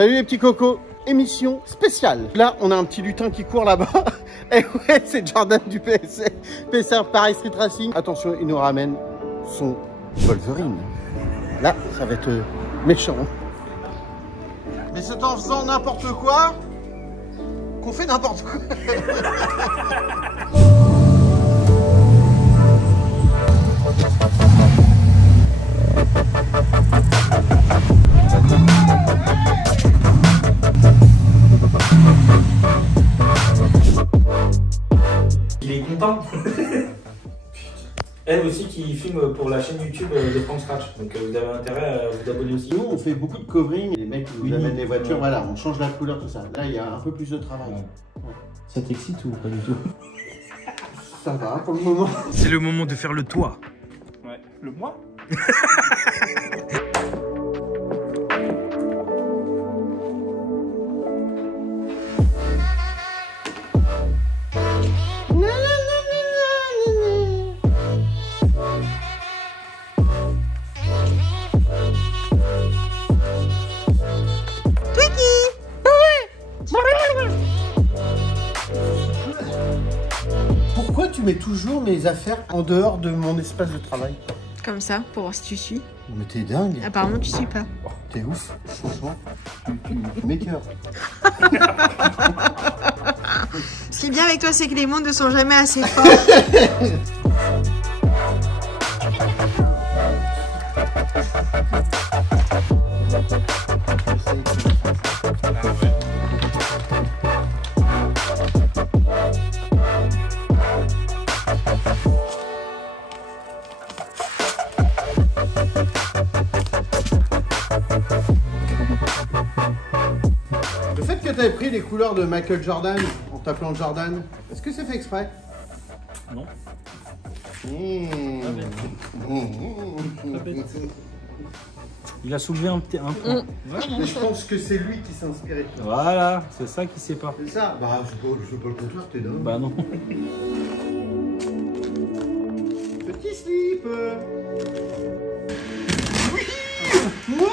Salut les petits cocos, émission spéciale. Là, on a un petit lutin qui court là-bas. Et ouais, c'est Jordan du PSR Paris Street Racing. Attention, il nous ramène son Wolverine. Là, ça va être méchant. Mais c'est en faisant n'importe quoi qu'on fait n'importe quoi. Il est content. Elle aussi qui filme pour la chaîne YouTube de From Scratch. Donc vous avez intérêt à vous abonner aussi. Nous, on fait beaucoup de covering. Les mecs nous amènent les voitures, voilà, on change la couleur, tout ça. Là, il y a un peu plus de travail. Ouais. Ça t'excite ou pas du tout? Ça va pour le moment. C'est le moment de faire le toit. Ouais. Le moi? Pourquoi tu mets toujours mes affaires en dehors de mon espace de travail? Comme ça, pour voir si tu suis. Mais t'es dingue. Apparemment, tu suis pas. Oh, t'es ouf, franchement. Tu m'écœures. Ce qui est bien avec toi, c'est que les mots ne sont jamais assez forts. Le fait que t'aies pris les couleurs de Michael Jordan en t'appelant Jordan, est-ce que c'est fait exprès? Non. Il a soulevé un point. Mais je pense que c'est lui qui s'est inspiré de toi. Voilà, c'est ça qui sépare. C'est ça? Bah, je veux pas le contraire, t'es dingue. Bah non. Petit slip. Oui. Wow.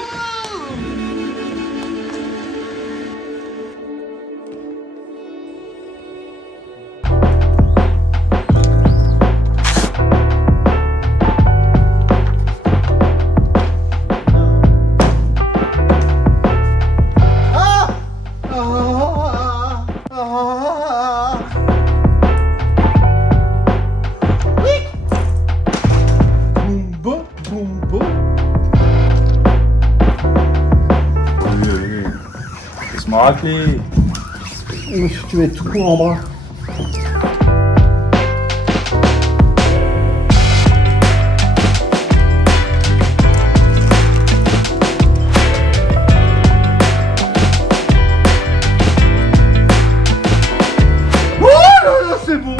Laisse-moi racler. Tu mets tout en bras. Oh là là, c'est bon.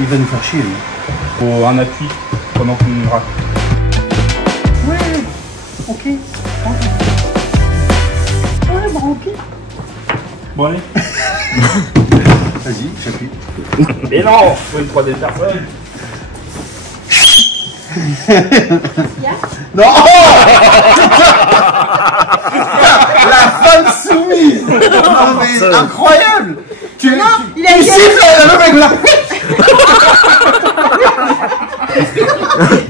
Il va nous faire chier, lui. Faut un appui pendant qu'on racle. Ouais, ok. Ouais, bon, ok. Bon allez. Vas-y, j'appuie. Mais non, faut une troisième personne. Non. La femme soumise. Non mais incroyable. Tu il a tu siffles le mec là.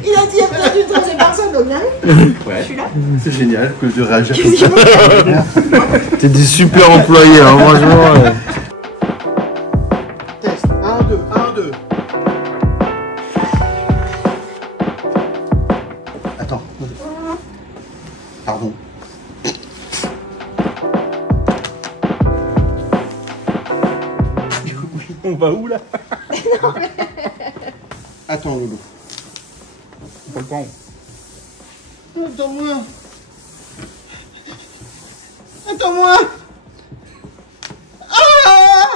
Il a dit il y a pas du troisième personne, donc bien. Ouais. Je suis là. C'est génial que je réagisse. T'es des super employés, hein, franchement. Test. 1, 2, 1, 2. Attends. Pardon. On va où là? Non, mais... Attends, Loulou. Pas le prendre. Attends-moi. Attends-moi. Ah!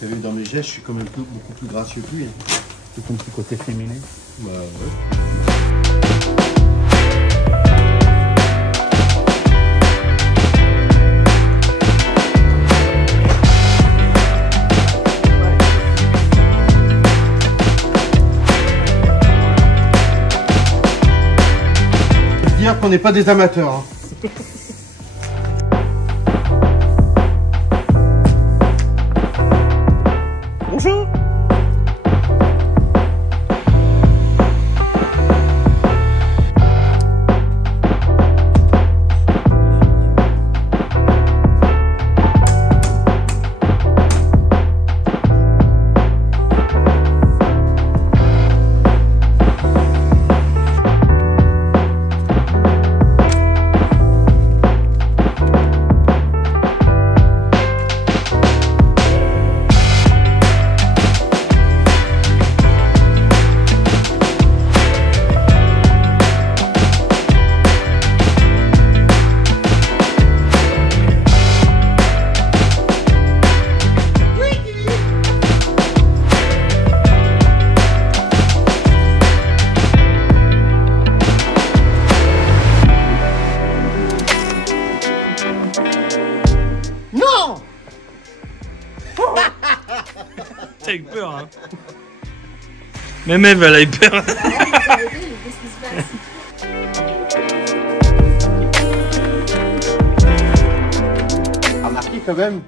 T'as vu, dans mes gestes, je suis quand même beaucoup plus gracieux que lui. Hein. C'est ton petit côté féminin. Bah ouais. Dire qu'on n'est pas des amateurs. Hein. Bonjour. T'as eu peur, hein. Même Eve, elle a eu peur. Remarquez quand même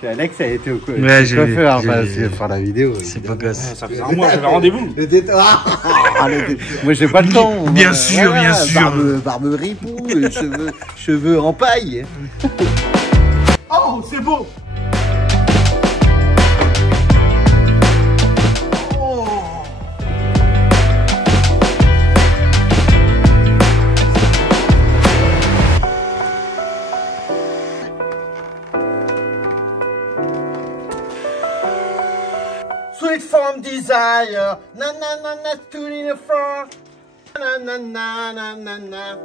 qu'Alex a été au Ouais, j'ai vu, coiffeur j'ai vu. pour faire la vidéo. C'est pas gosse. Ça faisait un mois, j'avais rendez-vous. Moi j'ai pas le temps. Bien sûr, bien sûr. Barbe ripou, cheveux en paille. Oh, c'est beau. Sweet from desire, na na na na, stood in the front, na na na na na na.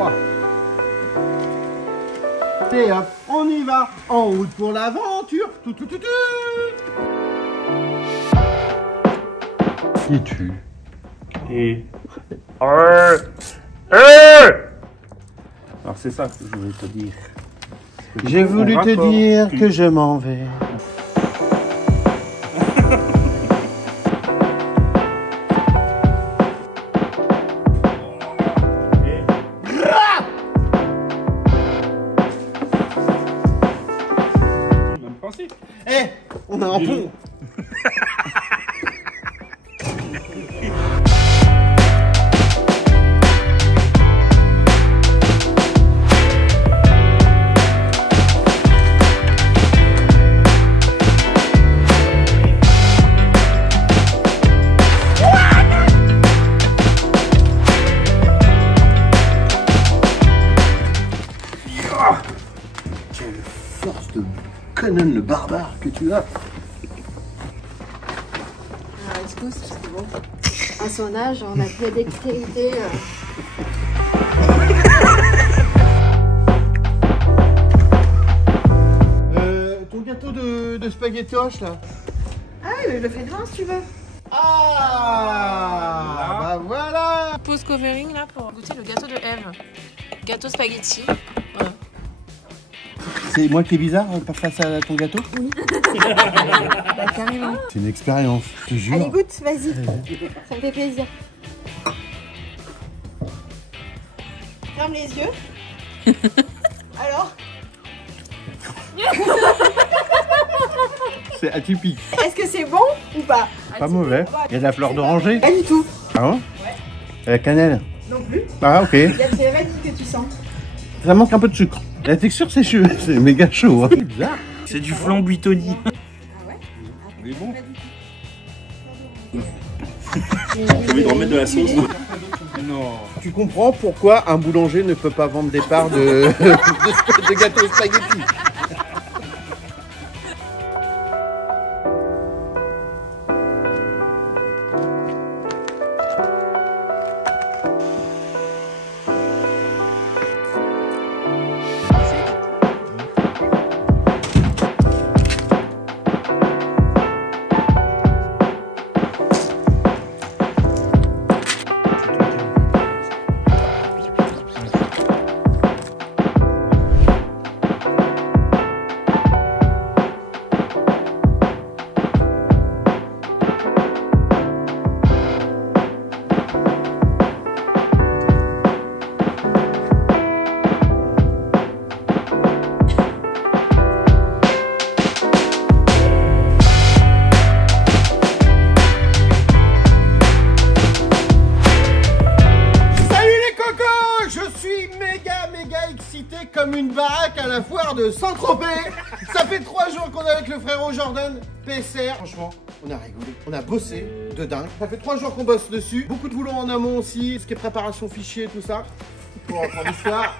Oh. Et hop, on y va, en route pour l'aventure. Tout tout tout tout. Qui es-tu? Et... Alors c'est ça que je voulais te dire. J'ai voulu te dire que je m'en vais. Eh, on a un pont. Quelle force de Conan le barbare que tu as. Alors, excuse, c'est bon. À son âge, on a plus la dextérité. Ton gâteau de spaghettoche là. Ah oui, mais je le fais demain si tu veux. Ah, bah voilà. Pause covering là pour goûter le gâteau de Eve. Gâteau spaghetti. Voilà. C'est moi qui est bizarre pas face à ton gâteau. Bah, carrément. C'est une expérience, je te jure. Allez, goûte, vas-y. Ça me fait plaisir. Ferme les yeux. Alors, C'est atypique. est-ce que c'est bon ou pas? Pas mauvais. Il y a de la fleur d'oranger. Pas du tout. Ah bon? Et la cannelle. Non plus. Ah ok. Il y a le vanille que tu sens. Ça manque un peu de sucre. La texture c'est chaud. C'est méga chaud. Hein. C'est bizarre. C'est du flan buitoni. Ah ouais? Il est bon. J'ai envie de remettre de la sauce. Non. Tu comprends pourquoi un boulanger ne peut pas vendre des parts de gâteau spaghetti. à la foire de Saint-Tropez. Ça fait 3 jours qu'on est avec le frérot Jordan PSR. Franchement, on a rigolé, on a bossé de dingue. Ça fait 3 jours qu'on bosse dessus. Beaucoup de boulot en amont aussi, ce qui est préparation fichier, tout ça. Pour l'histoire,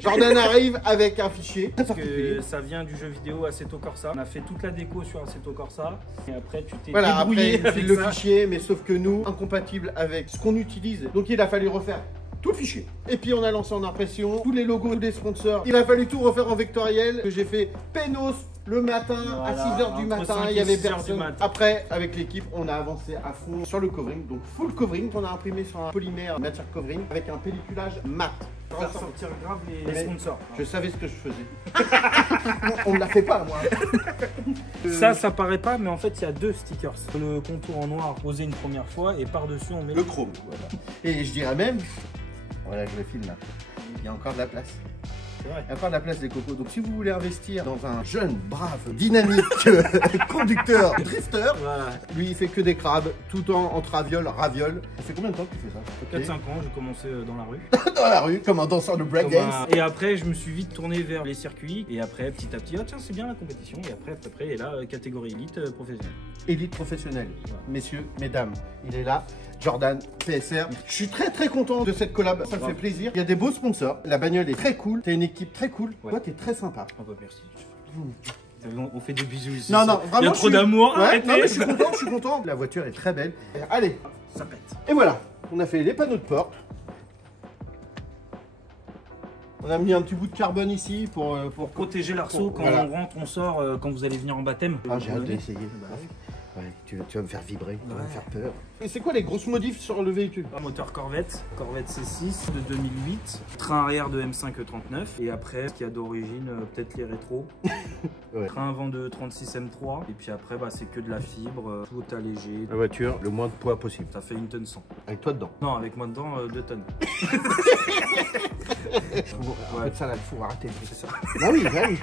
Jordan arrive avec un fichier. Parce que ça vient du jeu vidéo Assetto Corsa. On a fait toute la déco sur Assetto Corsa. Et après, tu t'es débrouillé après, avec le ça. fichier, mais sauf que nous, incompatible avec ce qu'on utilise. Donc il a fallu refaire tout le fichier. Et puis on a lancé en impression tous les logos des sponsors. Il a fallu tout refaire en vectoriel. Que j'ai fait penos le matin Voilà, à 6h du entre matin. 5 Il y et avait 6 heures du personne. matin. Après, avec l'équipe, on a avancé à fond sur le covering. Donc full covering qu'on a imprimé sur un polymère matière covering avec un pelliculage mat. Faire sortir grave les Mais sponsors. Je savais ce que je faisais. On ne la fait pas, moi. Ça paraît pas, mais en fait, il y a 2 stickers. Le contour en noir posé une première fois et par-dessus, on met Le chrome. Voilà. Et je dirais même, voilà, je le filme là. Il y a encore de la place. C'est vrai. Il y a encore de la place des cocos. Donc si vous voulez investir dans un jeune, brave, dynamique conducteur, drifter, Voilà. lui il fait que des crabes, tout en traviole, raviole. Ça fait combien de temps que tu fais ça? 4-5 ans, j'ai commencé dans la rue. Dans la rue, comme un danseur de breakdance. Et après, je me suis vite tourné vers les circuits. Et après, petit à petit, ah tiens, c'est bien la compétition. Et après, et là, catégorie élite professionnelle. Élite professionnelle. Messieurs, mesdames, il est là. Jordan, PSR. Je suis très content de cette collab, ça me fait plaisir. Il y a des beaux sponsors, la bagnole est très cool, t'as une équipe très cool. Ouais. Toi, t'es très sympa. Oh bah merci. On fait des bisous ici. Non, non, Il y vraiment. a trop d'amour. Ouais, arrêtez. non, mais je suis content. La voiture est très belle. Allez, Ça pète. et voilà, on a fait les panneaux de porte. On a mis un petit bout de carbone ici pour Protéger l'arceau quand voilà. on rentre, on sort, quand vous allez venir en baptême. Ah, j'ai hâte d'essayer. Bah oui. Ouais, tu vas me faire vibrer, tu vas me Ouais. faire peur. Et c'est quoi les grosses modifs sur le véhicule? Moteur Corvette C6 de 2008, train arrière de M5 E39 et après ce qu'il y a d'origine peut-être les rétros. Ouais. Train avant de 36 M3 et puis après bah, c'est que de la fibre, tout allégé. La voiture, le moins de poids possible. Ça fait 1 tonne 100. Avec toi dedans. Non avec moi dedans 2 tonnes. Ouais. Ça là, il faut arrêter. C'est ça. Ah oui, bah oui.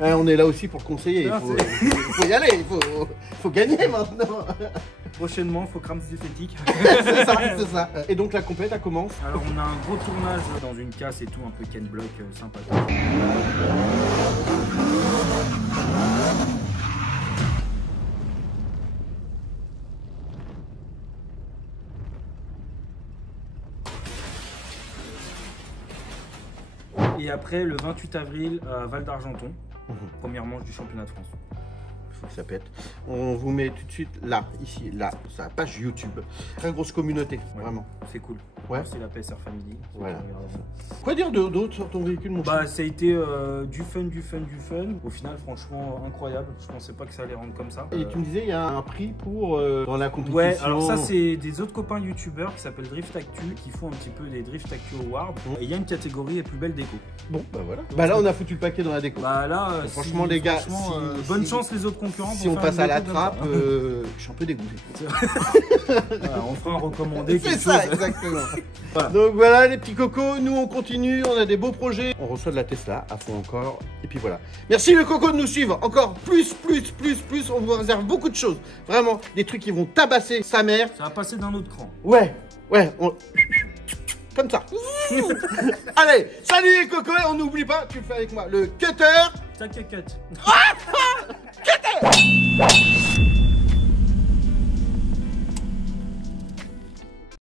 Hein, on est là aussi pour conseiller. Non, Il faut y aller, il faut gagner maintenant. Prochainement faut crame synthétique. C'est ça, c'est ça. Et donc la compète, elle commence. Alors on a un gros tournage dans une casse et tout, un peu Ken Block sympa. Et après le 28 avril à Val d'Argenton, première manche du championnat de France. Il faut que ça pète. On vous met tout de suite là, ici, là, sa page YouTube. Très grosse communauté, Ouais. vraiment. C'est cool. Ouais. C'est la PSR Family. Voilà. Quoi dire d'autre sur ton véhicule, mon Bah chien? ça a été du fun. Au final franchement incroyable. Je pensais pas que ça allait rendre comme ça. Et tu me disais, il y a un prix pour dans la compétition. Ouais, alors ça c'est des autres copains youtubeurs qui s'appellent Drift Actu qui font un petit peu des Drift Actu Awards. Et il y a une catégorie les plus belles déco. Bon, bah voilà. Bah là, on a foutu le paquet dans la déco. Bah là, Franchement, les gars, bonne si- chance les autres concurrents. Si pour on faire passe une à la déco comme ça. trappe, je suis un peu dégoûté. Voilà, on fera un recommandé. C'est quelque ça, chose. exactement. Voilà. Donc voilà les petits cocos, nous on continue, on a des beaux projets. On reçoit de la Tesla à fond encore. Et puis voilà. Merci les cocos de nous suivre. Encore plus. On vous réserve beaucoup de choses. Vraiment, des trucs qui vont tabasser sa mère. Ça va passer d'un autre cran. Ouais. Comme ça. Allez, salut les cocos, on n'oublie pas, tu le fais avec moi, le cutter. Tac, cut. Cutter